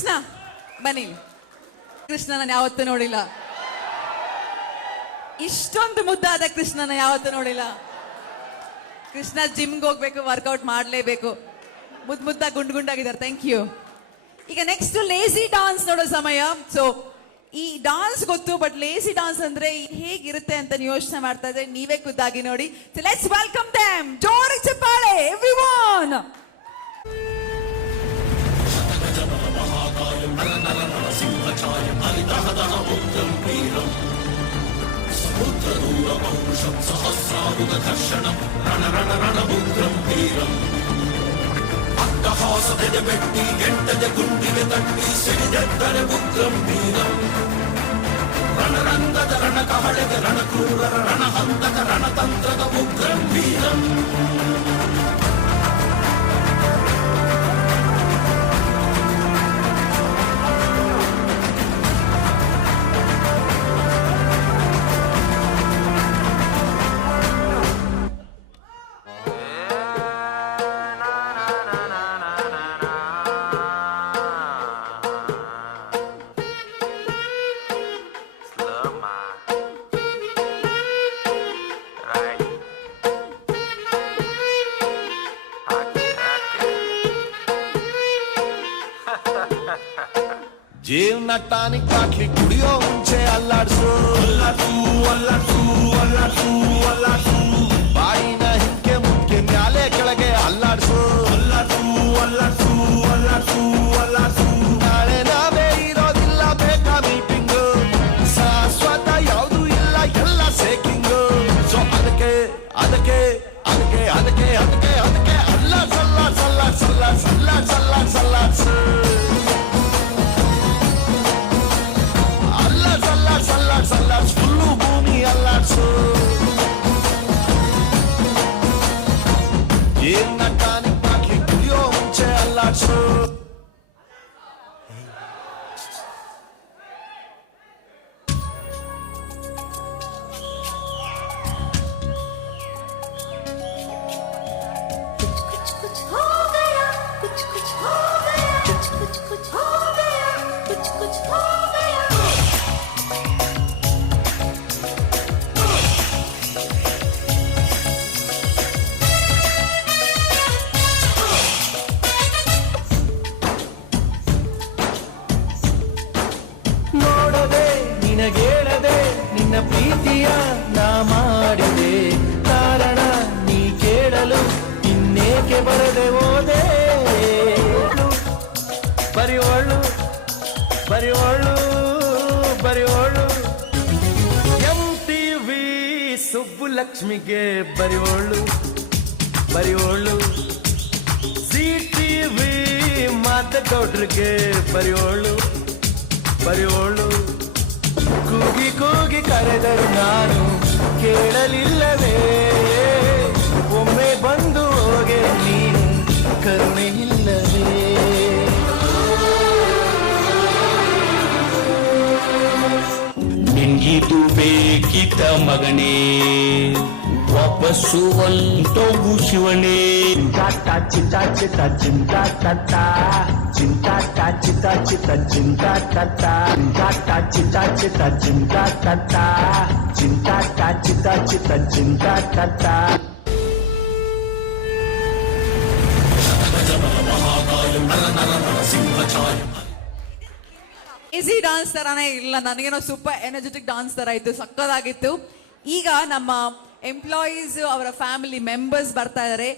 ಕೃಷ್ಣ ಬನ್ನಿ. ಕೃಷ್ಣ ನಾನು ಯಾವತ್ತೂ ನೋಡಿಲ್ಲ, ಇಷ್ಟೊಂದು ಮುದ್ದಾದ ಕೃಷ್ಣನ ಯಾವತ್ತೂ ನೋಡಿಲ್ಲ. ಕೃಷ್ಣ ಜಿಮ್ಗೆ ಹೋಗ್ಬೇಕು, ವರ್ಕೌಟ್ ಮಾಡಲೇಬೇಕು. ಮುದ್ದ ಗುಂಡಾಗಿದ್ದಾರೆ. Thank you. ಈಗ ನೆಕ್ಸ್ಟ್ ಲೇಸಿ ಡಾನ್ಸ್ ನೋಡೋ ಸಮಯ. ಸೊ ಈ ಡಾನ್ಸ್ ಗೊತ್ತು, ಬಟ್ ಲೇಸಿ ಡಾನ್ಸ್ ಅಂದ್ರೆ ಹೇಗಿರುತ್ತೆ ಅಂತ ನೀವು ಯೋಚನೆ ಮಾಡ್ತಾ ಇದ್ರೆ ನೀವೇ ಖುದ್ದಾಗಿ ನೋಡಿ. So let's welcome them. ಜೋರಾಗಿ ಚಪ್ಪಾಳೆ ಎವ್ರಿವನ್. ಬೆಟ್ಟಿ ಎಂಟದೆ ಗುಂಡಿಗೆ ತಟ್ಟಿ ಸಿಡಿದೆತ್ತರೆ ಉಗ್ರಂ ವೀರಂ. ರಣರಂಗದ ರಣಕಹಳೆಗೆ ರಣಕ್ರೂರರ ರಣಹಂತಕ ರಣತಂತ್ರದ ಉಗ್ರಂ ವೀರಂ. ಜೀವನ ಟಾನಿಕ್ ಹಾಕ್ಲಿ ಕುಡಿಯೋ ಮುಂಚೆ ಅಲ್ಲಾಡ್ಸು ಅಲ್ಲಾಡ್ಸು ಅಲ್ಲಾಡ್ಸು ಅಲ್ಲಾಡ್ಸು ಅಲ್ಲಾಡ್ಸು. ಬಾಯಿನ ಹಿಂಕೆ ಮುಂಕೆ ಮ್ಯಾಲೆ ಕೆಳಗೆ ಅಲ್ಲಾಡ್ಸು ಅಲ್ಲಾಡ್ಸು ಅಲ್ಲಾಡ್ಸು ಅಲ್ಲಾಡ್ಸು ಅಲ್ಲಾಡ್ಸು. ನಾಳೆ ನಾವೇ ಇರೋದಿಲ್ಲ, ಬೇಕಾ ಮೀಟಿಂಗು, ಶಾಶ್ವತ ಯಾವುದು ಇಲ್ಲ, ಎಲ್ಲ ಸೇಕಿಂಗು. ಸೊ ಅದಕ್ಕೆ ಅದಕ್ಕೆ ಅದಕ್ಕೆ ಅದಕ್ಕೆ ಅದಕ್ಕೆ ಅದಕ್ಕೆ ಅಲ್ಲಾಡ್ಸ್ ಅಲ್ಲಾಡ್ಸ್ ಅಲ್ಲಾಡ್ಸ್ ಅಲ್ಲಾಡ್ಸ್ ಅಲ್ಲಾಡ್ಸ್ ಅಲ್ಲಾಡ್ಸ್ ಅಲ್ಲಾಡ್ಸು. ಅಲ್ಲಾಡ್ಸ್ ಅಲ್ಲಾಡ್ಸ್ ಫುಲ್ಲು ಭೂಮಿ ಅಲ್ಲಾಡ್ಸು. ಏನ್ನ ಟಾನಿಕ್ ಹಾಕಿ ಕುಡಿಯೋ ಮುಂಚೆ ಅಲ್ಲಾಡ್ಸು. ನಿನಗೇಳದೆ ನಿನ್ನ ಪ್ರೀತಿಯ ನಾ ಮಾಡಿದೆ, ಕಾರಣ ನೀ ಕೇಳಲು ಇನ್ನೇಕೆ ಬರದೆ ಹೋದೆ. ಬರಿವೋಳು ಬರಿವೋಳು ಬರಿವೋಳು MTV ಸುಬ್ಬುಲಕ್ಷ್ಮಿಗೆ ಬರಿವೋಳು ಬರಿವೋಳು. ZTV ಮಾತಗೌಡ್ರಿಗೆ ಬರಿವೋಳು ಬರಿವೋಳು. ಕೂಗಿ ಕೂಗಿ ಕರೆದರು ನಾನು ಕೇಳಲಿಲ್ಲವೇ, ಒಮ್ಮೆ ಬಂದು ಹೋಗೆ ನೀನು ಕರುಣೆ ಇಲ್ಲವೇ. ನಿನ್ಗಿದು ಬೇಕಿದ್ದ ಮಗನೇ, ವಾಪಸ್ಸು ಹೊಂಟೋಗು ಶಿವನೇ. ಚಿಂತಾ ಚಿಂತಾ ಚಿಂತಾ ಚಿಂತಾ ತತ್ತಾ ಚಿಂತಾ ಚಿಂತಾ ಚಿಂತಾ ಚಿಂತಾ ತತ್ತಾ ಚಿಂತಾ ಚಿಂತಾ ಚಿಂತಾ ತತ್ತಾ ಚಿಂತಾ ಚಿಂತಾ ಚಿಂತಾ ಚಿಂತಾ ತತ್ತಾ. ಈಸಿ ಡಾನ್ಸ್ ತರಾನೇ ಇಲ್ಲ, ನನಗೇನೋ ಸೂಪರ್ ಎನರ್ಜೆಟಿಕ್ ಡಾನ್ಸ್ ತರ ಇತ್ತು, ಸಕ್ಕದಾಗಿತ್ತು. ಈಗ ನಮ್ಮ ಎಂಪ್ಲಾಯೀಸ್ ಅವರ ಫ್ಯಾಮಿಲಿ ಮೆಂಬರ್ಸ್ ಬರ್ತಾ ಇದಾರೆ.